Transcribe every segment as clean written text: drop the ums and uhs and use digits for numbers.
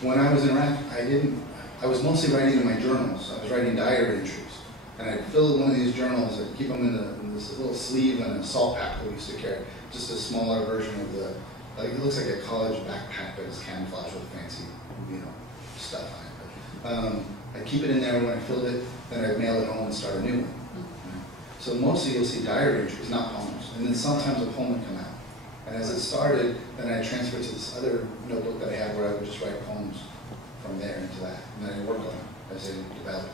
when I was in Iraq, I was mostly writing in my journals. I was writing diary entries. And I'd fill one of these journals, I'd keep them in this little sleeve and a salt pack that we used to carry. Just a smaller version of the, like it looks like a college backpack, but it's camouflage with fancy, stuff on it. But, I'd keep it in there when I filled it, then I'd mail it home and start a new one. So mostly you'll see diary entries, not poems. And then sometimes a poem would come out. And as it started, then I transferred to this other notebook that I had where I would just write poems from there into that. And then I work on them as they develop.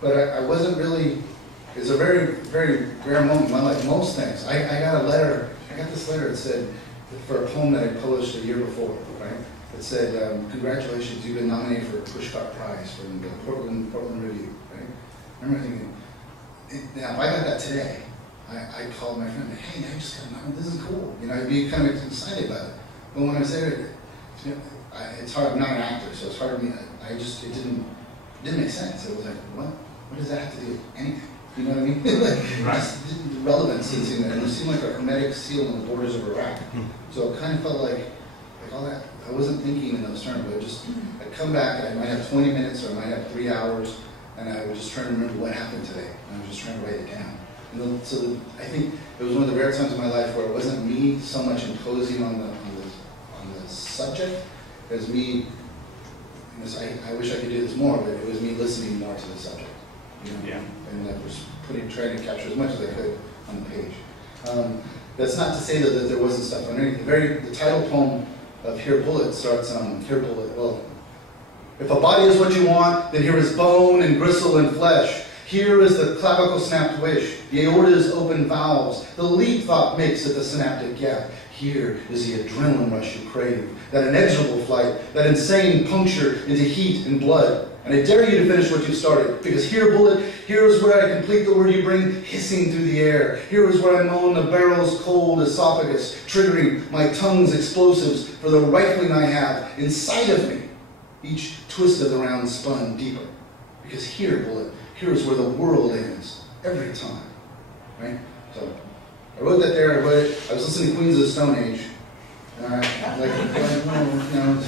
But I wasn't really, it's a very, very rare moment in my life. Most things. I got this letter that said, for a poem that I published a year before, right? It said, congratulations, you've been nominated for a Pushcart Prize from the Portland Review, right? I remember thinking, now if I got that today, I called my friend, hey, I just got nominated, this is cool. I'd be kind of excited about it. But when I was there, it's hard, I'm not an actor, so it's hard for me, it didn't make sense. It was like, what does that have to do with anything? You know what I mean? The relevance seemed that, and it seemed like a hermetic seal on the borders of Iraq. So it kind of felt like all that, I wasn't thinking in those terms, but I'd come back, and I might have 20 minutes, or I might have 3 hours, and I was just trying to remember what happened today. And I was just trying to write it down. So I think it was one of the rare times in my life where it wasn't me so much imposing on the subject as me. I wish I could do this more, but it was me listening more to the subject. Yeah. And I was trying to capture as much as I could on the page. That's not to say that there wasn't stuff underneath. The title poem of Here Bullet starts on Here Bullet. Well, if a body is what you want, then here is bone and gristle and flesh. Here is the clavicle snapped wish, the aorta's open valves, the leap thought makes at the synaptic gap. Here is the adrenaline rush you crave, that inexorable flight, that insane puncture into heat and blood. And I dare you to finish what you started, because here, bullet, here is where I complete the word you bring hissing through the air. Here is where I moan the barrel's cold esophagus, triggering my tongue's explosives for the rifling I have inside of me. Each twist of the round spun deeper. Because here, bullet, here is where the world ends, every time. Right? So I wrote that there, I was listening to Queens of the Stone Age. It's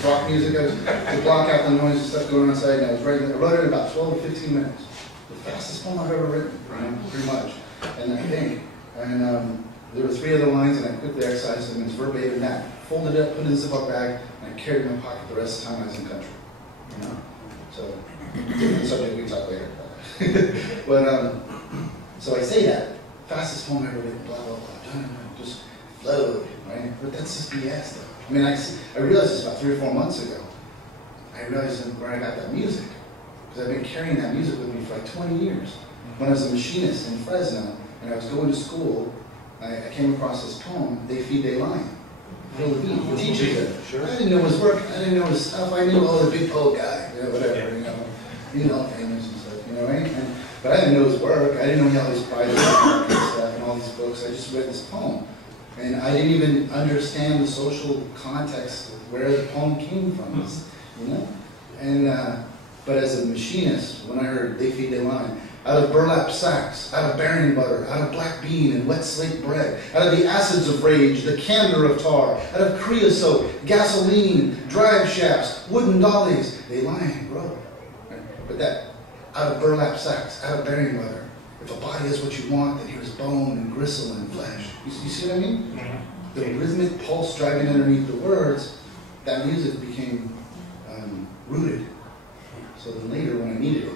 rock music, I was to block out the noise and stuff going on outside, and I wrote it in about 12 to 15 minutes. The fastest poem I've ever written, pretty much. And I think, there were 3 other lines, and I quickly exercised them, and it's verbatim that. Folded it up, put it in a Ziploc bag, and I carried it in my pocket the rest of the time I was in country. So, different subject, we can talk later. But, so I say that, fastest poem ever written, blah, blah, blah, just flowed, right? But that's just BS, though. I mean, I realized this about 3 or 4 months ago. I realized where I got that music, because I've been carrying that music with me for like 20 years. When I was a machinist in Fresno, and I was going to school, I came across this poem, They Feed They Lion. The teacher said, sure. I didn't know his work, I didn't know his stuff, I knew the big poet guy, whatever, famous and stuff, right? But I didn't know his work, I didn't know he had all these prizes and stuff and all these books, I just read this poem. And I didn't even understand the social context of where the poem came from, And, but as a machinist, when I heard They Feed They Lion, out of burlap sacks, out of bearing butter, out of black bean and wet slate bread, out of the acids of rage, the candor of tar, out of creosote, gasoline, drive shafts, wooden dollies, they lie and grow. But that, out of burlap sacks, out of bearing butter, if a body is what you want, then here's bone and gristle and flesh. You see what I mean? The rhythmic pulse driving underneath the words, that music became rooted. So then later, when I needed it,